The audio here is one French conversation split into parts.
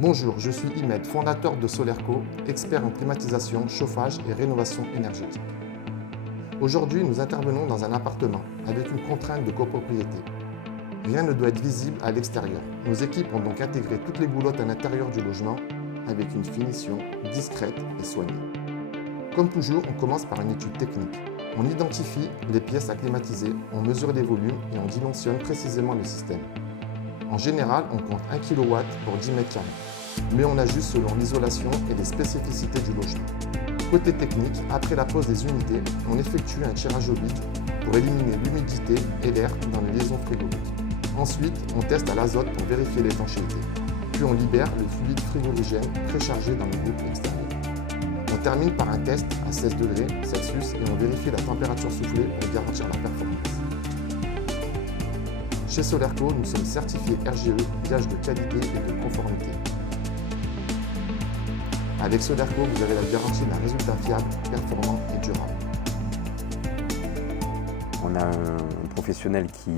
Bonjour, je suis Imed, fondateur de Solerco, expert en climatisation, chauffage et rénovation énergétique. Aujourd'hui, nous intervenons dans un appartement avec une contrainte de copropriété. Rien ne doit être visible à l'extérieur. Nos équipes ont donc intégré toutes les boulottes à l'intérieur du logement avec une finition discrète et soignée. Comme toujours, on commence par une étude technique. On identifie les pièces à climatiser, on mesure les volumes et on dimensionne précisément le système. En général, on compte 1 kW pour 10 m², mais on ajuste selon l'isolation et les spécificités du logement. Côté technique, après la pose des unités, on effectue un tirage au vide pour éliminer l'humidité et l'air dans les liaisons frigoriques. Ensuite, on teste à l'azote pour vérifier l'étanchéité. Puis on libère le fluide frigorigène préchargé dans le groupe extérieur. On termine par un test à 16 degrés Celsius et on vérifie la température soufflée pour garantir la performance. Chez Solerco, nous sommes certifiés RGE, gage de qualité et de conformité. Avec Solerco, vous avez la garantie d'un résultat fiable, performant et durable. On a un professionnel qui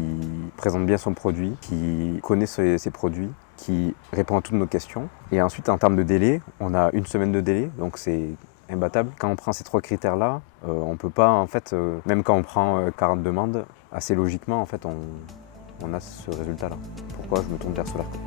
présente bien son produit, qui connaît ses produits, qui répond à toutes nos questions. Et ensuite, en termes de délai, on a 1 semaine de délai, donc c'est imbattable. Quand on prend ces 3 critères-là, on ne peut pas, en fait, même quand on prend 40 demandes, assez logiquement, en fait, on a ce résultat-là. Pourquoi je me tourne vers Solerco.